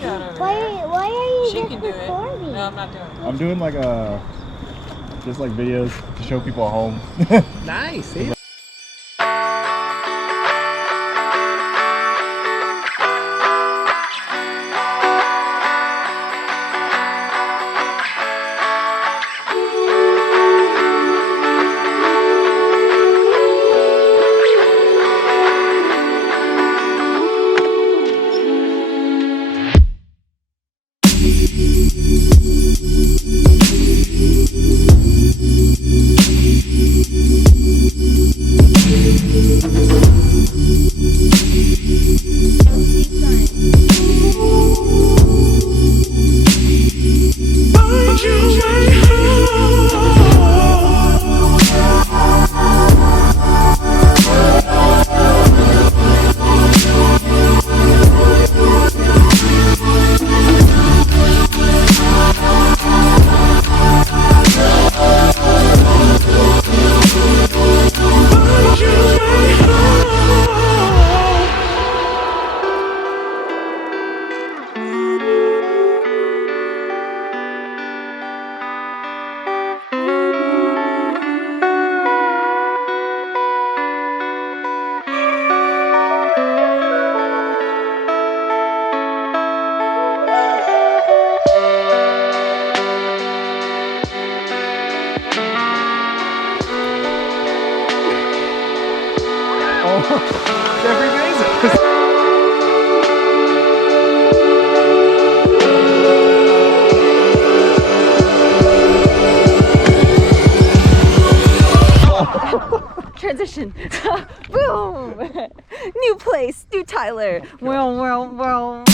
Bhika out over Why there. are you She just can do it. recording? No, I'm not doing it. I'm doing like just like videos to show people at home. Nice. See? Jeffrey Bezos. Transition. Boom. New place, new Tyler. Well.